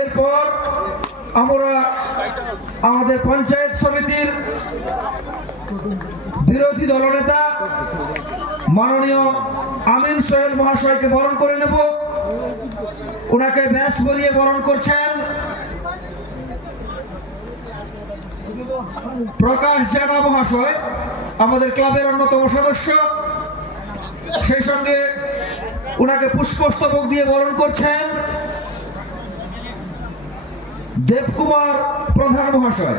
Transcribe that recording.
এরপর আমরা আমাদের পঞ্চায়েত সমিতির বিরোধী দলনেতা মাননীয় আমিন সোহেল মহাশয়কে বরণ করে নেব। ওনাকে ব্যাচ পরিয়ে বরণ করছেন প্রকাশ জানা মহাশয়, আমাদের ক্লাবের অন্যতম সদস্য। সেই সঙ্গে ওনাকে পুষ্পস্তবক দিয়ে বরণ করছেন দেবকুমার প্রধান মহাশয়।